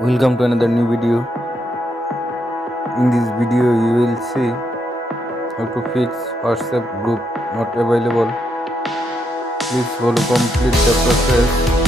Welcome to another new video. In this video you will see how to fix WhatsApp group not available. Please follow complete the process.